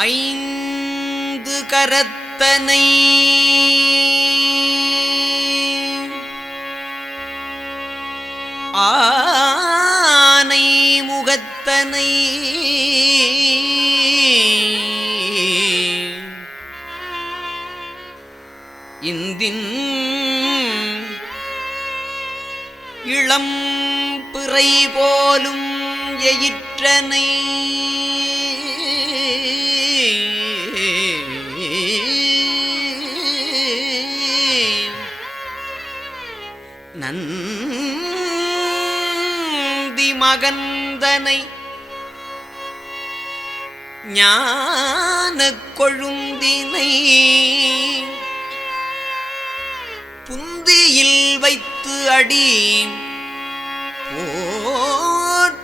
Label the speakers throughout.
Speaker 1: ஐந்து கரத்தனை. ஆனை முகத்தனை. இந்தின் இளம் பிறை போலும் எயிற்றனை. ஞான கொழுந்தினை புந்தியில் வைத்து அடி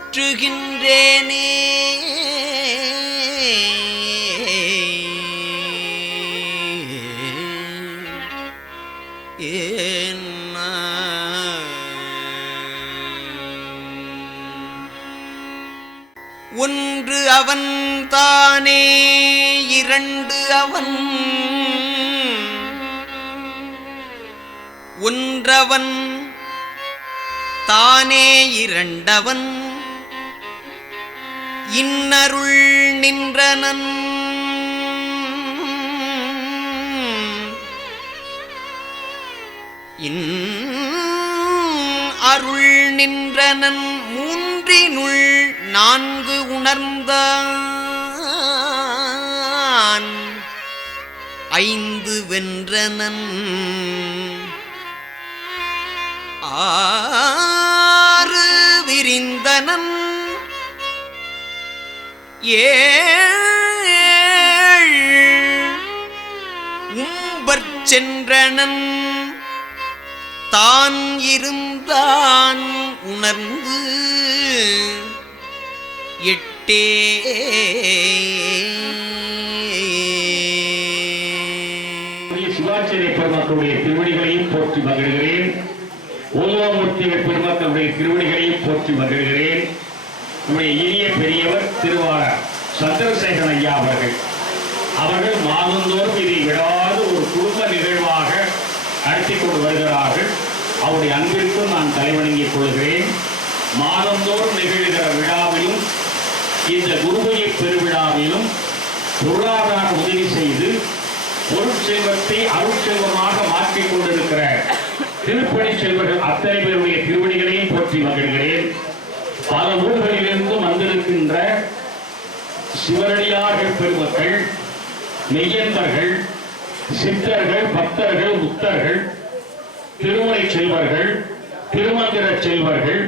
Speaker 1: போற்றுகின்றேனே. அவன் தானே இரண்டு அவன். ஒன்றவன் தானே இரண்டவன். இன்னருள் நின்றனன். இன் அருள் நின்றனன். மூன்றினுள் நான் உணர்ந்தான். ஐந்து வென்றனன். ஆறு விரிந்தனன். ஏழ் உம்பற் சென்றனன். தான் இருந்தான் உணர்ந்து. எட்டு
Speaker 2: சிவாச்சாரிய பெருமக்களுடைய திருவடிகளையும் போற்றி மகிழ்கிறேன். ஓதுவாமூர்த்திகள் பெருமக்களுடைய திருவடிகளையும் போற்றி மகிழ்கிறேன். நம்முடைய இனிய பெரியவர் திருவாளர் சந்திரசேகரன் ஐயா அவர்கள். அவர்கள் மாதந்தோறும் இதை விடாது ஒரு குடும்ப நிகழ்வாக நடத்தி கொண்டு வருகிறார்கள். அவருடைய அன்பிற்கும் நான் தலைவணங்கிக் கொள்கிறேன். மாதந்தோறும் நிகழ்கிற விழாவிலும் இந்த குருபுய பெருவிழாவிலும் பொருளாதார உதவி செய்து பொருட்செல்வத்தை அருட்செல்வமாக மாற்றிக் கொண்டிருக்கிற திருப்பணி செல்வர்கள் அத்தனை பேருடைய திருவடிகளையும் போற்றி மகிழ்கிறேன். பல ஊர்களிலிருந்து வந்திருக்கின்ற சிவரடியார்கள் பெருமக்கள் மெய்யன்பர்கள் சித்தர்கள் பக்தர்கள் முத்தர்கள் திருமுறை செல்வர்கள் திருமந்திர செல்வர்கள்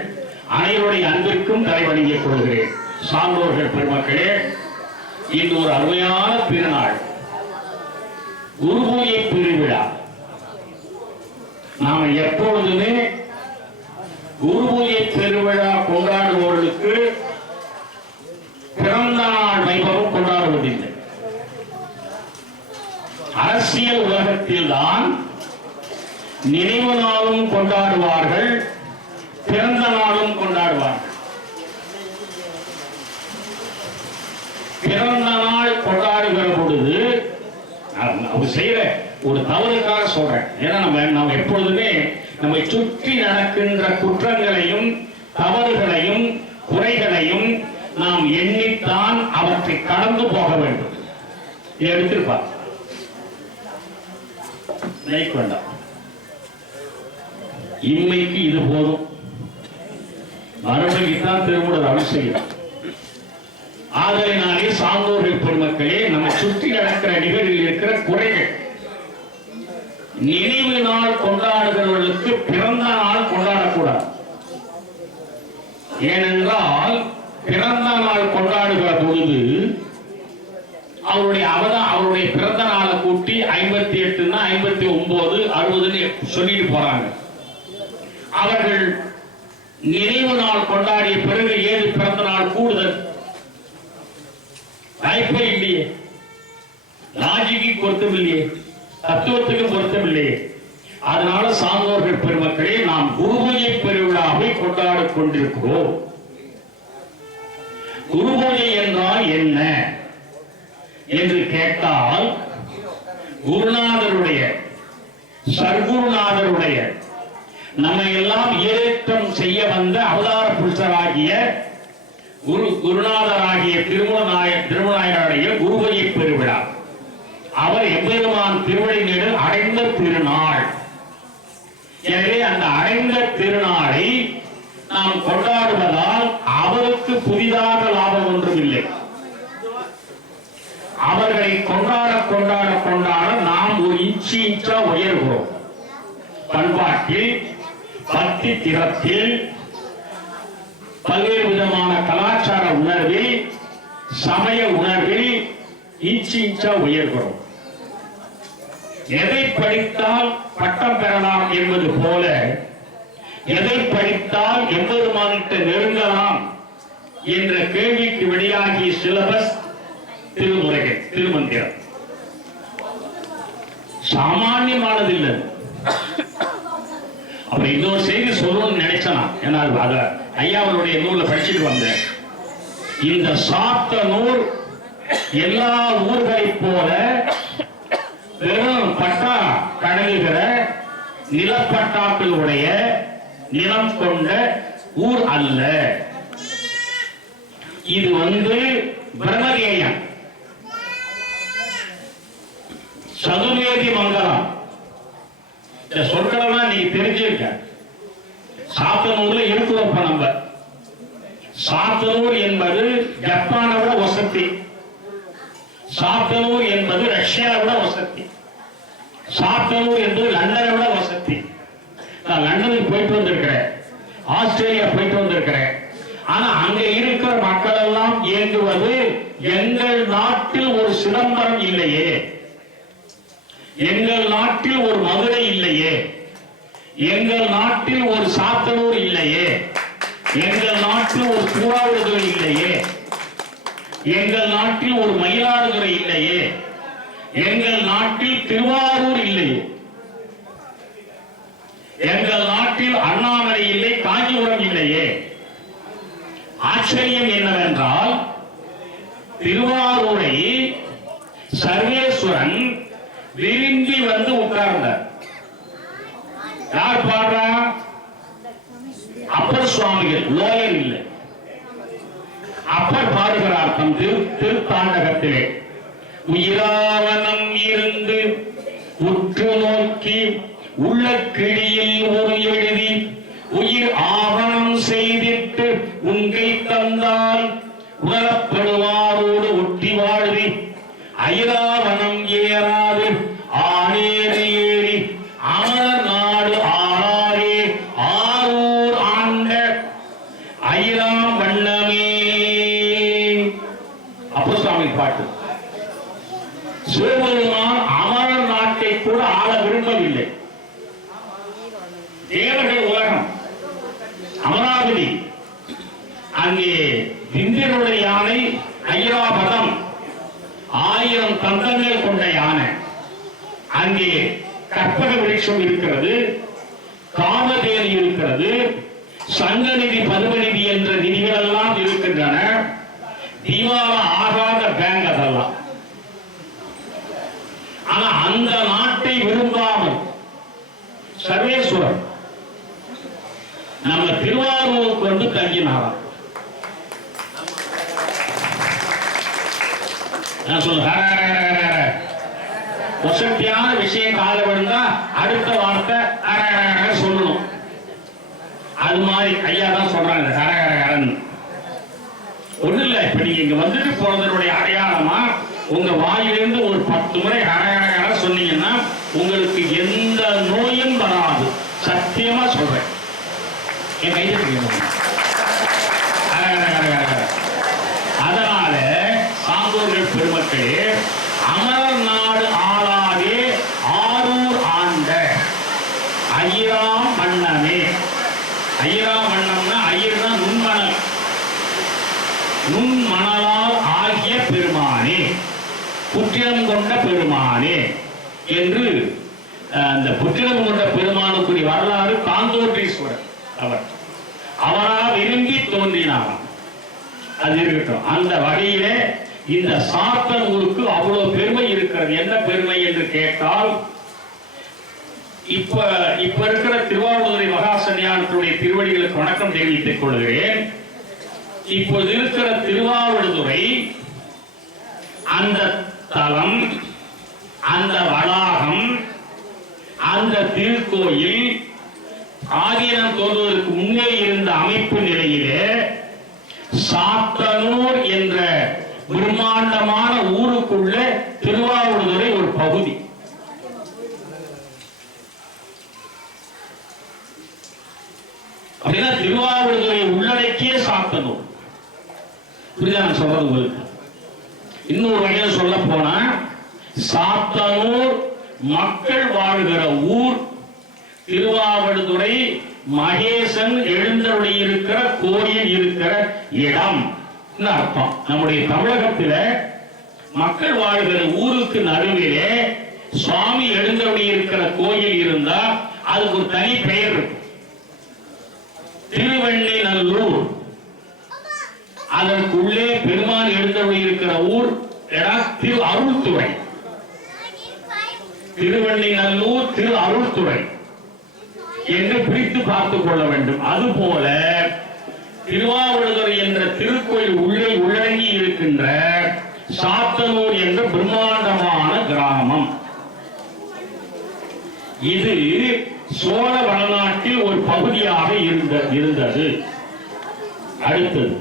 Speaker 2: அனைவருடைய அன்பிற்கும் தலைவணங்கிக் கொள்கிறேன். சான்றோர்கள் பெருமக்களே இன்று ஒரு அருமையான திருநாள் குருபூஜை திருவிழா நாம எப்பொழுதுமே குருபூஜை திருவிழா கொண்டாடுபவர்களுக்கு பிறந்த நாள் வைபவம் கொண்டாடுவதில்லை. அரசியல் உலகத்தில்தான் நினைவு நாளும் கொண்டாடுவார்கள் பிறந்த நாளும் கொண்டாடுவார்கள். பிறந்த நாள் கொண்டாடுகிற பொழுது அவர் செய்யற ஒரு தவறுக்காக சொல்றேன். ஏன்னா நம்ம நம்ம எப்பொழுதுமே நம்மை சுற்றி நடக்கின்ற குற்றங்களையும் தவறுகளையும் குறைகளையும் நாம் எண்ணித்தான் அவற்றை கடந்து போக வேண்டும். இதை எடுத்திருப்பார் வேண்டாம் இம்மைக்கு இது போதும். மறுபடியும் தான் திருமணம் அருள் ஆதலினாலே சான்றோர்கள் பெருமக்களே நம்ம சுற்றி நடக்கிற நிகழ்வில் இருக்கிற குறைகள். நினைவு நாள் கொண்டாடுகிறவர்களுக்கு பிறந்த நாள் கொண்டாடக்கூடாது. ஏனென்றால் பிறந்த நாள் கொண்டாடுகிற பொழுது அவருடைய அவதான் அவருடைய பிறந்த நாளை கூட்டி ஐம்பத்தி எட்டுன்னா ஐம்பத்தி ஒன்பது அறுபதுன்னு சொல்லிட்டு போறாங்க. அவர்கள் நினைவு நாள் கொண்டாடிய பிறகு ஏழு பிறந்த நாள் கூடுதல்? வாய்ப்பே இல்லையே. லாஜிக்கு பொருத்தம் இல்லையே. தத்துவத்துக்கு பொருத்தம் இல்லையே. அதனால சான்றோர்கள் பெருமக்களே நாம் குருபூஜை பெருவிழாவை கொண்டாடி கொண்டிருக்கிறோம். குருபூஜை என்றால் என்ன என்று கேட்டால் குருநாதருடைய சர்க்குருநாதருடைய நம்மை எல்லாம் ஏற்றம் செய்ய வந்த அவதார புருஷராகிய குரு குருநாதராகிய திருமணநாய திருமணாயனுடைய குருவையை பெருவிழா. அவர் எம்பெருமான் திருவழிநீடு அடைந்த திருநாள். எனவே அந்த அடைந்த திருநாளை நாம் கொண்டாடுவதால் அவருக்கு புதிதாக லாபம் ஒன்றும் இல்லை அவர்களை கொண்டாட கொண்டாட கொண்டாட நாம் ஒரு இன்ச்சு இன்ச்சா உயர்கிறோம். பண்பாட்டில் பக்தி திறத்தில் பல்வேறு விதமான கலாச்சார உணர்வில் சமய உணர்வில் இன்ச்சு இன்ச்சா உயர்கிறோம். எதை படித்தால் பட்டம் பெறலாம் என்பது போல எதை படித்தால் எம்பெருமானிட்ட நெருங்கலாம் என்ற கேள்விக்கு வெளியாகிய சிலபஸ் திருமுறைகள் திருமந்திரம். சாமானியமானதில்லை. அப்ப இன்னொரு செய்தி சொல்லணும்னு நினைச்சனா? ஏன்னா அது ஐயா அவருடைய நூல்ல படிச்சுட்டு வந்தேன். இந்த சாத்த நூல் எல்லா ஊர்களைப் போல வெறும் பட்டா கடங்குகிற நிலப்பட்டாக்களுடைய நிலம் கொண்ட ஊர் அல்ல. இது வந்து பிரம்மதேயம் சதுர்வேதி மங்கலம். இந்த சொற்களெல்லாம் நீங்க தெரிஞ்சிருக்க சாத்தனூர்ல இருக்கிறோம் இப்ப நம்ம சாத்தனூர் என்பது ஜப்பானை விட வசதி. சாத்தனூர் என்பது ரஷ்யாவை விட வசதி. சாத்தனூர் என்பது லண்டனை விட வசதி. நான் லண்டனுக்கு போயிட்டு வந்திருக்கிறேன். ஆஸ்திரேலியா போயிட்டு வந்திருக்கிறேன். ஆனா அங்க இருக்கிற மக்கள் எல்லாம் இயங்குவது எங்கள் நாட்டில் ஒரு சிதம்பரம் இல்லையே. எங்கள் நாட்டில் ஒரு மதுரை இல்லையே. எங்கள் நாட்டில் ஒரு சாத்தனூர் இல்லையே. எங்கள் நாட்டில் ஒரு திருவாவூர்துறை இல்லையே. எங்கள் நாட்டில் ஒரு மயிலாடுதுறை இல்லையே. எங்கள் நாட்டில் திருவாரூர் இல்லையே. எங்கள் நாட்டில் அண்ணாமலை இல்லை காஞ்சிபுரம் இல்லையே. ஆச்சரியம் என்ன திருவாரூரை சர்வேஸ்வரன் விரும்பி வந்து உட்கார்ந்தார் யார் பாடுறா அப்பர் சுவாமிகள் லோயர் இல்லை அப்பர் பாடுகிறார் தம் திரு திருத்தாண்டகத்திலே. உயிராவனம் இருந்து உற்று நோக்கி உள்ள கிழியில் பந்தங்கள் கொண்ட யானை அங்கே கற்பக விருட்சம் இருக்கிறது காமதேனி இருக்கிறது சங்கநிதி பருவநிதி என்ற நிதிகள் எல்லாம் இருக்கின்றன. தீவால ஆகாத பேங்க் அதெல்லாம். ஆனா அந்த நாட்டை விரும்பாமல் சர்வேஸ்வரர் நம்ம திருவாரூருக்கு வந்து தங்கினாராம். நான் சொல்லுறேன் வசத்தியான விஷயம் கால விழுந்தா அடுத்த வார்த்தை அரகரகர சொல்லணும். அது மாதிரி ஐயா தான் சொல்றாங்க அரகரகரன் ஒண்ணு இல்ல இப்ப நீங்க இங்க வந்துட்டு போனதனுடைய அடையாளமா உங்க வாயிலிருந்து ஒரு பத்து முறை அரகரகர சொன்னீங்கன்னா உங்களுக்கு எந்த நோயும் வராது. சத்தியமா சொல்றேன். என் கையில் அதனால சான்றோர்கள் பெருமக்களே அமரர் நாடு ஆளாதே ஆரூர் ஆண்ட ஐயராம் மன்னமே ஐயராம் மன்னம்னா தான் நுண்மணல். நுண்மணலால் ஆகிய பெருமானே. புற்றிடம் கொண்ட பெருமானே என்று அந்த புற்றிடம் கொண்ட பெருமானுக்குரிய வரலாறு காந்தோட்டீஸ்வரர் அவர். அவரா விரும்பி தோன்றினாராம். அது இருக்கட்டும். அந்த வகையிலே இந்த சாத்தன் ஊருக்கு அவ்வளவு பெருமை இருக்கிறது. என்ன பெருமை என்று கேட்டால் இப்ப இப்ப இருக்கிற திருவாவூதுரை மகாசன்னியானத்துடைய திருவடிகளுக்கு வணக்கம் தெரிவித்துக் கொள்கிறேன். இப்போது இருக்கிற திருவாவடுதுறை அந்த தலம் அந்த வளாகம் அந்த திருக்கோயில் ஆதீனம் தோன்றுவதற்கு முன்னே இருந்த அமைப்பு நிலையிலே சாத்தனூர் என்ற பிரம்மாண்டமான ஊருக்குள்ள திருவாரூர் ஒரு பகுதி அப்படின்னா உள்ளடக்கிய சாத்தனூர் புரியுதா நான் சொல்றது உங்களுக்கு? இன்னொரு வகையில் சொல்ல போனா சாத்தனூர் மக்கள் வாழ்கிற ஊர் திருவாவடுதுறை மகேசன் எழுந்தருளி இருக்கிற கோயில் இருக்கிற இடம். அர்த்தம்? நம்முடைய தமிழகத்தில மக்கள் வாழ்கிற ஊருக்கு நடுவிலே சுவாமி எழுந்தருளி இருக்கிற கோயில் இருந்தா அதுக்கு ஒரு தனி பெயர் இருக்கும். திருவள்ளிநல்லூர். அதற்குள்ளே பெருமான் எழுந்தருளி இருக்கிற ஊர் திரு அருள்துறை. திருவெண்ணிநல்லூர் திரு அருள்துறை என்று பிரித்து பார்த்துக் கொள்ள வேண்டும். அதுபோல திருவாவடுதுறை என்ற திருக்கோயில் உள்ளே உள்ளடங்கி இருக்கின்ற சாத்தனூர் என்ற பிரம்மாண்டமான கிராமம். இது சோழ வளநாட்டில் ஒரு பகுதியாக இருந்த இருந்தது. அடுத்தது.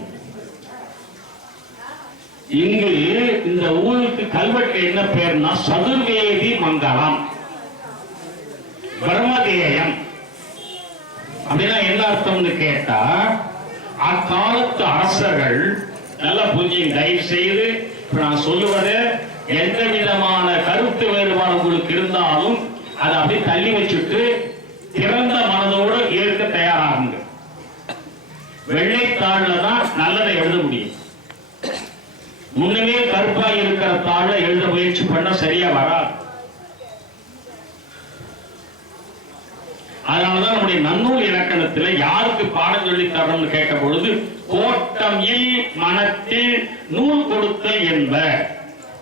Speaker 2: இங்கு இந்த ஊருக்கு கல்வெட்டு என்ன பேர்னா சதுர்வேதி மங்கலம். பிரம்மதேயம். அப்படின்னா என்ன அர்த்தம்னு கேட்டா அக்காலத்து அரசர்கள் நல்லா புரிஞ்சுங்க தயவு செய்து இப்ப நான் சொல்லுவது எந்த விதமான கருத்து வேறுபாடு உங்களுக்கு இருந்தாலும் அதை அப்படியே தள்ளி வச்சுட்டு திறந்த மனதோடு ஏற்க தயாராகுங்க. வெள்ளைத்தாள்ல தான் நல்லதை எழுத முடியும். முன்னமே கருப்பா இருக்கிற தாழ எழுத முயற்சி பண்ண சரியா வராது. அதனாலதான் நம்முடைய நன்னூல் இலக்கணத்துல யாருக்கு பாடம் சொல்லி தரணும்னு கேட்ட பொழுது கோட்டம் இல் மனத்தில் நூல் கொடுத்தல் என்ப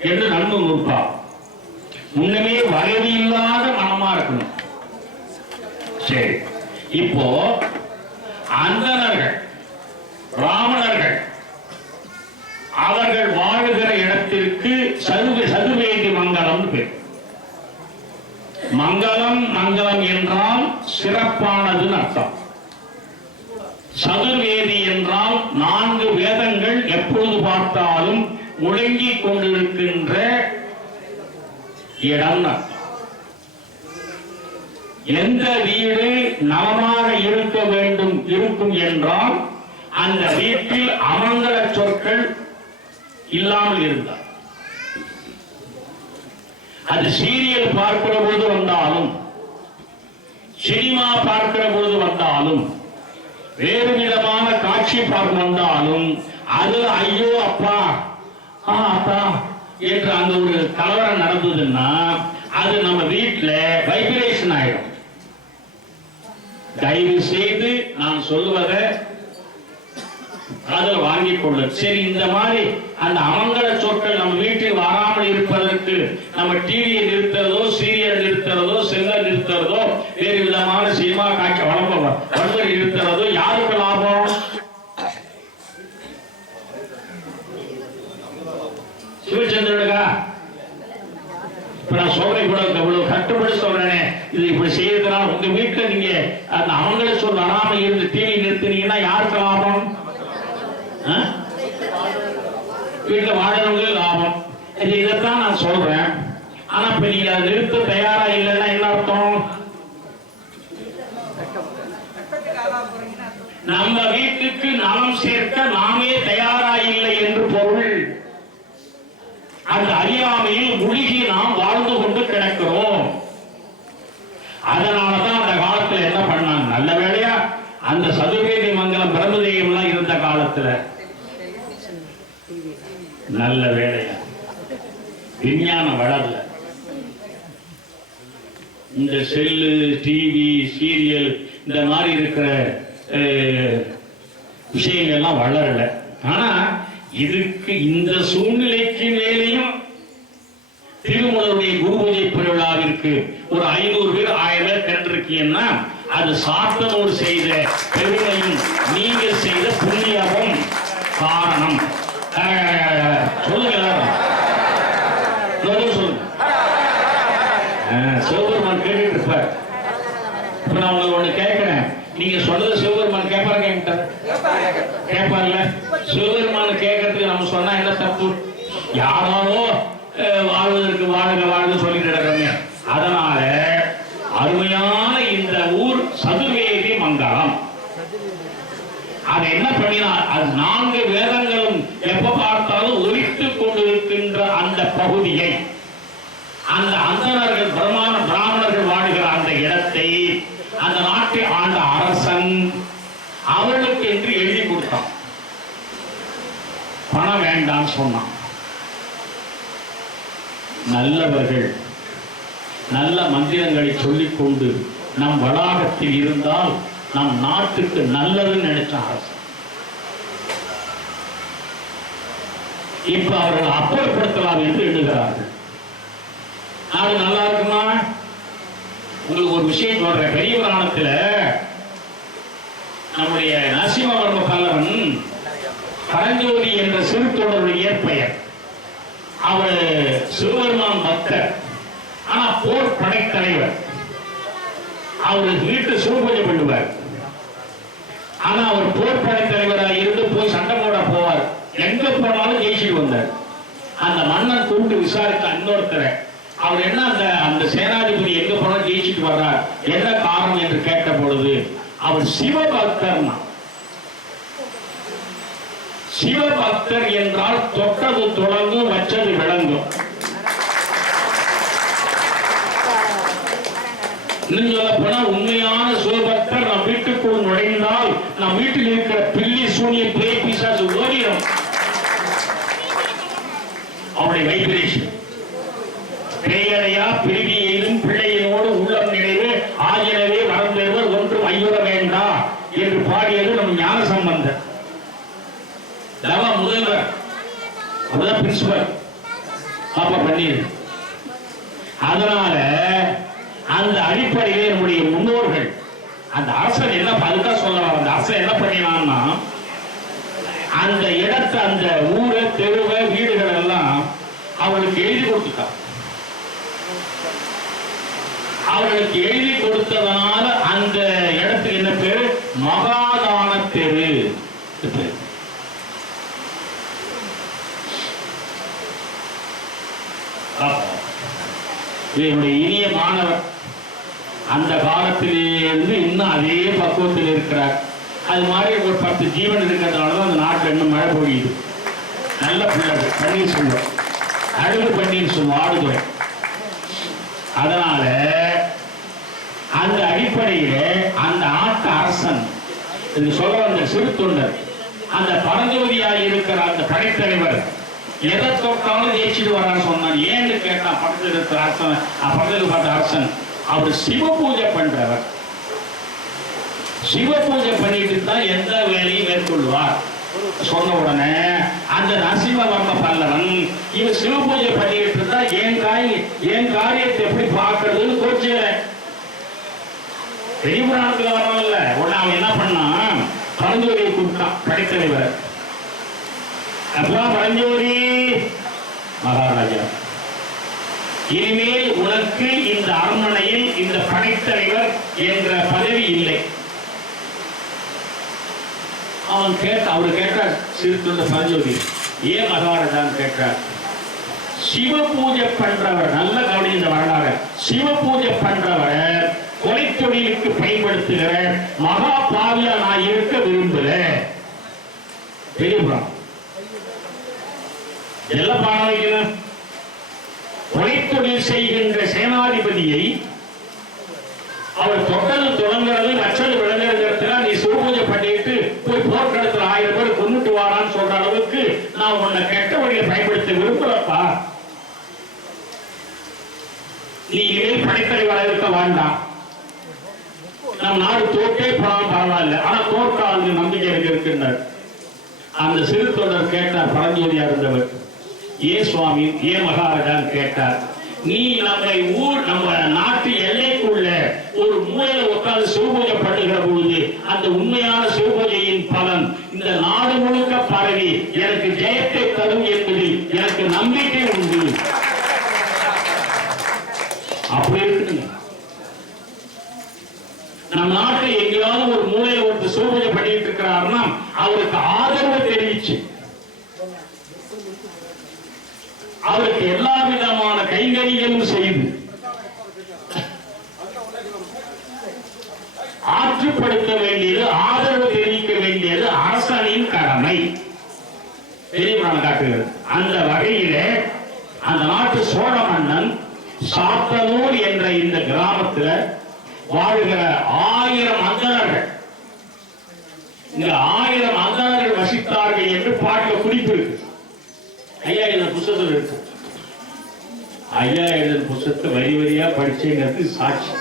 Speaker 2: என்று நன்மை நூற்பா முன்னமே வயது இல்லாத மனமா இருக்கணும். சரி இப்போ அந்தனர்கள் ராவணர்கள் அவர்கள் வாழுகிற இடத்திற்கு சதுவே சதுவேதி மங்கலம் பேர். மங்களம் மங்களம் என்றால் சிறப்பானதுன்னு அர்த்தம். சதுர்வேதி என்றால் நான்கு வேதங்கள் எப்பொழுது பார்த்தாலும் முழங்கிக் கொண்டிருக்கின்ற இடம் எந்த வீடு நலமாக இருக்க வேண்டும் இருக்கும் என்றால் அந்த வீட்டில் அமங்கல சொற்கள் இல்லாமல் இருந்தார் அது சீரியல் பார்க்கிற பொழுது வந்தாலும் சினிமா பார்க்கிற பொழுது வந்தாலும் வேறு விதமான காட்சி பார்க்க வந்தாலும் அது ஐயோ அப்பா ஆ அப்பா என்று அந்த ஒரு கலவரம் நடந்ததுன்னா அது நம்ம வீட்டில் வைப்ரேஷன் ஆயிடும் தயவு செய்து நான் சொல்லுவதை அதில் வாங்கிக் கொள்ள. சரி இந்த மாதிரி அந்த அமங்கல சொற்கள் நம்ம வீட்டில் வராமல் இருப்பதற்கு நம்ம டிவியை நிறுத்துறதோ சீரியல் இப்ப நான் சொல்றேன் கூட இவ்வளவு கட்டுப்படி சொல்றேனே இது இப்படி செய்யறதுனால உங்க வீட்டுல நீங்க அந்த அவங்களே சொல்ற வராம இருந்து டிவி நிறுத்தினீங்கன்னா யாருக்கு லாபம்? ஆ? வீட்டுல வாழறவங்க லாபம். இது இதைத்தான் நான் சொல்றேன். ஆனா இப்ப நீங்க அதை நிறுத்த தயாரா இல்லைன்னா என்ன அர்த்தம்? நம்ம வீட்டுக்கு நலம் சேர்க்க நாமே தயாரா இல்லை என்று பொருள். அந்த அறியாமையில் முழுகி நாம் வாழ்ந்து கொண்டு கிடக்கிறோம். அதனாலதான் அந்த காலத்துல என்ன பண்ணாங்க? நல்ல வேலையா அந்த சதுர்வேதி மங்கலம் பிரம்மதேயம் எல்லாம் இருந்த காலத்துல. நல்ல வேலையா விஞ்ஞானம் வளரல. இந்த செல்லு டிவி சீரியல் இந்த மாதிரி இருக்கிற விஷயங்கள்லாம் வளரல. ஆனா இதுக்கு இந்த சூழ்நிலைக்கு மேலேயும் திருமணருடைய குரு பூஜை பெருவிழாவிற்கு ஒரு ஐநூறு பேர் ஆயிரம் பேர் திரண்டிருக்கீங்கன்னா அது சாத்தனோடு செய்த பெருமையும் நீங்க செய்த புண்ணியமும் காரணம். சொல்லுங்க சொல்லுங்க. சிவபெருமான் கேட்டுட்டு இருப்பார். இப்ப நான் உங்களுக்கு ஒண்ணு கேட்கிறேன் நீங்க சொன்னது சிவபெருமான் கேட்பாரு கேட்டார் கேட்பார்ல சிவபெருமான் சொன்னா என்ன யாரோ வாழ்வதற்கு வாழுங்க வாழ்ந்து சொல்லிட்டு இருக்கிறோமே அதனால அருமையான இந்த ஊர் சதுர்வேதி மங்கலம். அதை என்ன பண்ணினார்? அது நான்கு வேதங்களும் எப்ப பார்த்தாலும் ஒலித்துக் கொண்டிருக்கின்ற அந்த பகுதியை. அந்த அந்தனர்கள் பிரமாண பிராமணர்கள் வாழுகிற அந்த இடத்தை அந்த நாட்டை ஆண்ட அரசன் அவர்களுக்கு என்று எழுதி கொடுத்தான் பணம் வேண்டாம் சொன்னான். நல்லவர்கள் நல்ல மந்திரங்களை சொல்லிக் கொண்டு நம் வளாகத்தில் இருந்தால் நம் நாட்டுக்கு நல்லதுன்னு நினைச்ச அரசு இப்ப அவர்கள் அப்புறப்படுத்தலாம் என்று எண்ணுகிறார்கள். அது நல்லா இருக்குமா? உங்களுக்கு ஒரு விஷயம் சொல்றேன். பெரிய புராணத்துல நம்முடைய நரசிம்மவர்ம பல்லவன் பரஞ்சோதி என்ற சிறு தொடருடைய பெயர். அவர் சிவபெருமான் பக்தர். ஆனா போர் படைத்தலைவர் அவர் வீட்டு சிவபூஜை பண்ணுவார். ஆனா அவர் போர் படைத்தலைவராக இருந்து போய் சண்டை போட போவார். எங்க போனாலும் ஜெயிச்சுட்டு வந்தார். அந்த மன்னன் கூப்பிட்டு விசாரித்த இன்னொருத்தரை அவர் என்ன அந்த அந்த சேனாதிபதி எங்க போனாலும் ஜெயிச்சுட்டு வர்றார்? என்ன காரணம்? என்று கேட்ட பொழுது அவர் சிவபக்தர்னா. சிவபக்தர் என்றால் தொட்டது தொடங்கும் வச்சது விளங்கும். இன்னும் சொல்ல போனா உண்மையான சிவபக்தர் நம் வீட்டுக்குள் நுழைந்தால் நம் வீட்டில் இருக்கிற பில்லி சூனிய பேய் பிசாசு ஓடிடும் அவனை வைத்திருக்க பேயடையா பிரிவி எய்தும் பிள்ளையினோடு உள்ளம் நிறைவு ஆகியனவே வரந்தேவர் ஒன்றும் ஐயுற வேண்டா என்று பாடியது நம் ஞான சம்பந்தர் தவ முதல்வர் அப்பதான் பிரின்சிபல் அப்ப பண்ணிரு அதனால அந்த அடிப்படையிலே நம்முடைய முன்னோர்கள் அந்த அரசன் என்ன அதுதான் சொல்ல வரேன். அந்த அரசன் என்ன பண்ணினான்னா அந்த இடத்தை அந்த ஊரை தெருவை வீடுகள் எல்லாம் அவர்களுக்கு எழுதி கொடுத்துட்டான். அவர்களுக்கு எழுதி கொடுத்ததனால அந்த இடத்துக்கு என்ன பேரு? மகாதான தெரு இது என்னுடைய இனிய மாணவர் அந்த காலத்திலிருந்து இன்னும் அதே பக்குவத்தில் இருக்கிறார். அது மாதிரி ஒரு பத்து ஜீவன் இருக்கிறதுனால தான் அந்த நாட்டில் இன்னும் மழை பொழியுது. நல்ல பிள்ளைகள் பன்னீர் செல்வம். அழகு பன்னீர் செல்வம் ஆடுதுறை. அதனால அந்த அடிப்படையிலே அந்த ஆட்ட அரசன் இது சொல்ல வந்த சிறு தொண்டர் அந்த பரஞ்சோதியாக இருக்கிற அந்த படைத்தலைவர் எதை தொட்டாலும் ஜெயிச்சுட்டு வரான்னு சொன்னான். ஏன்னு கேட்டான் பக்கத்தில் இருக்கிற அரசன் அஹ் பக்கத்தில் பார்த்த அரசன் அவர் சிவ பூஜை பண்றவர். சிவ பூஜை பண்ணிட்டு தான் எந்த வேலையும் மேற்கொள்வார். சொன்ன உடனே அந்த நரசிம்மவர்ம பல்லவன் இவன் சிவ பூஜை பண்ணிட்டு இருந்தா என் காய் என் காரியத்தை எப்படி பார்க்கறதுன்னு கோச்சு பெரிய புராணத்துல வரணும்ல உடனே அவன் என்ன பண்ணான்? பரஞ்சோரியை கூப்பிட்டான் படைத்தலைவர் அப்பா பரஞ்சோரி மகாராஜா இனிமேல் உனக்கு இந்த அரண்மனையில் இந்த படைத்தலைவர் என்ற பதவி இல்லை. அவன் கேட்ட அவர் கேட்டார் சிறுத்துள்ள பரஞ்சோதி ஏன் மகாராஜான்னு கேட்டார். சிவ பூஜை பண்றவர் நல்ல கவனி இந்த வரலாறு. சிவ பூஜை பண்றவரை கொலை தொழிலுக்கு பயன்படுத்துகிற மகா பாவியா நான் இருக்க விரும்பல. பெரியபுரம் எல்லாம் பாட வைக்கணும்? கொலை தொழில் செய்கின்ற சேனாதிபதியை அவர் தொட்டது தொடங்குறது விட விளங்குறதுல நீ சிவபூஜை பண்ணிட்டு போய் போர்க்களத்துல ஆயிரம் பேர் கொண்டுட்டு வாடான்னு சொல்ற அளவுக்கு நான் உன்னை கெட்ட வழியில பயன்படுத்த நீ இனிமேல் படைத்தலைவராக இருக்க வேண்டாம். நம் நாடு தோற்றே போனாலும் பரவாயில்ல. ஆனா தோற்காது நம்பிக்கை எனக்கு இருக்கின்றார் அந்த சிறு தொடர் கேட்டார் பரஞ்சோதியா இருந்தவர். ஏ சுவாமி ஏ மகாராஜான்னு கேட்டார். நீ நம்மை ஊர் நம்ம நாட்டு எல்லைக்குள்ள ஒரு மூலையில உட்கார்ந்து சிவபூஜை பண்ணுகிற பொழுது அந்த உண்மையான சிவபூஜையின் பலன் இந்த நாடு முழுக்க பரவி எனக்கு ஜெயத்தை தரும் என்பதில் எனக்கு நம்பிக்கை உண்டு அப்படி இருக்குங்க நம் நாட்டில் எங்கேயாவது ஒரு மூலையில ஒருத்தர் சூழ்நிலை பண்ணிட்டு இருக்கிறாருன்னா அவருக்கு ஆதரவு தெரிவிச்சு. அவருக்கு எல்லா விதமான கைங்கரிகளும் செய்து ஆற்றுப்படுத்த வேண்டியது ஆதரவு தெரிவிக்க வேண்டியது அரசாணியின் கடமை. தெளிவான காட்டுகிறது அந்த வகையிலே அந்த நாட்டு சோழ மன்னன் சாத்தனூர் என்ற இந்த கிராமத்துல வாழ்கிற ஆயிரம் அந்தனர்கள் இந்த ஆயிரம் அந்தனர்கள் வசித்தார்கள் என்று பாட்டுல குறிப்பு இருக்கு. ஐயா இந்த புத்தகத்தில் இருக்கு. ஐயா எழுதின புத்தகத்தை வரி வரியா படிச்சேங்கிறது சாட்சி.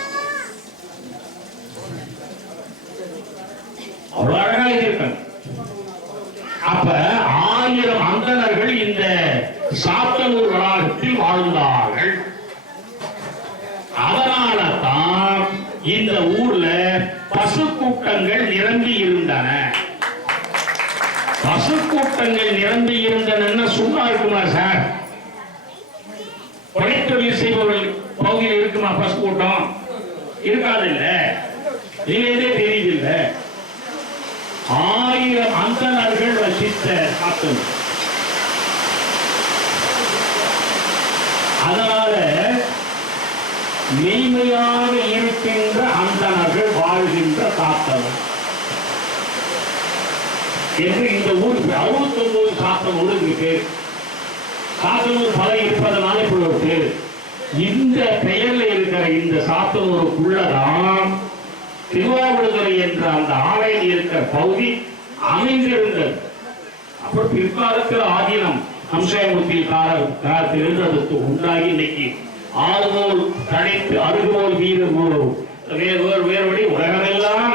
Speaker 2: அவ்வளவு அழகா எழுதியிருக்காங்க. அப்ப ஆயிரம் அந்தனர்கள் இந்த சாத்தனூர் வளாகத்தில் வாழ்ந்தார்கள். அவர் தான் இந்த ஊர்ல பசு கூட்டங்கள் நிரம்பி இருந்தன பசு கூட்டங்கள் நிரம்பி இருந்தன சும்மா இருக்குமா சார். படைத்தொழில் செய்பவர்கள் பகுதியில் இருக்குமா பசு கூட்டம் இருக்காது இல்ல நீங்களே தெரியுது இல்ல ஆயிரம் அந்தனர்கள் வசித்த சாத்தன் அதனால மெய்மையாக இருக்கின்ற அந்தனர்கள் வாழ்கின்ற சாத்தனம் என்று இந்த ஊருக்கு அறுபத்தி ஒன்பது சாத்தனூர் இங்கு பேர் சாத்தனூர் பல இருப்பதனால இப்படி ஒரு பேர் இந்த பெயர்ல இருக்கிற இந்த சாத்தனூருக்குள்ளதான் திருவாவடுதுறை என்ற அந்த ஆலயம் இருக்கிற பகுதி அமைந்திருந்தது. அப்புறம் பிற்காலத்தில் ஆதீனம் அம்சயமூர்த்தி காலத்திலிருந்து அதுக்கு உண்டாகி இன்னைக்கு ஆறுகோல் தடைத்து அருகோல் வீரர் வேறு வேறு வேறுபடி உலகமெல்லாம்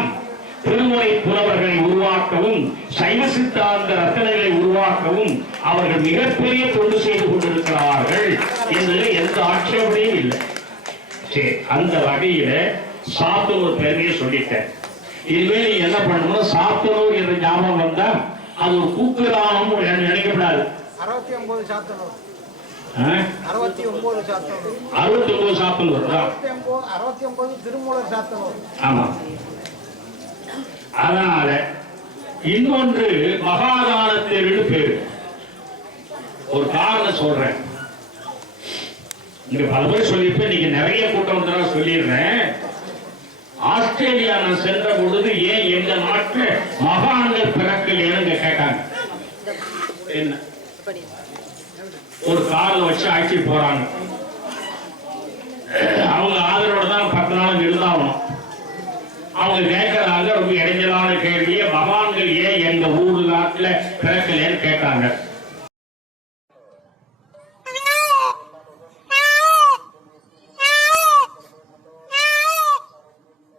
Speaker 2: திருமுறை புலவர்களை உருவாக்கவும் சைவ சித்தாந்த ரத்தனங்களை உருவாக்கவும் அவர்கள் மிகப்பெரிய தொண்டு செய்து கொண்டிருக்கிறார்கள் என்பதில் எந்த ஆட்சேபனையும் இல்லை. சரி அந்த வகையில சாத்தனூர் பெருமையை சொல்லிட்டேன். இனிமேல் நீங்க என்ன பண்ணணும் சாத்தனூர் என்ற ஞாபகம் வந்தா அது ஒரு கூக்குராமம் நினைக்கப்படாது.
Speaker 3: அறுபத்தி ஒன்பது சாத்தனூர்? அறுபத்தி ஒன்பது சாத்தனூர்.
Speaker 2: அறுபத்தி ஒன்பது
Speaker 3: திருமூலர் சாத்தனூர்.
Speaker 2: ஆமா. அதனால இன்னொன்று மகாதானத்தேர்னு பேரு ஒரு காரணம் சொல்றேன். இங்க பல பேர் சொல்லியிருப்பேன் நீங்க நிறைய கூட்டம் வந்து சொல்லிடுறேன். ஆஸ்திரேலியா நான் சென்ற பொழுது ஏன் எங்க நாட்டுல மகான்கள் பிறக்கலைன்னு கேட்டாங்க. என்ன? ஒரு காரில் வச்சு ஆட்சி போறாங்க. அவங்க ஆதரவோட தான் பத்து நாள் அவங்க கேட்கறாங்க ரொம்ப இடைஞ்சலான கேள்வியை பகவான்கள் ஏன் எங்க ஊர் நாட்டுல பிறக்கலன்னு கேட்டாங்க.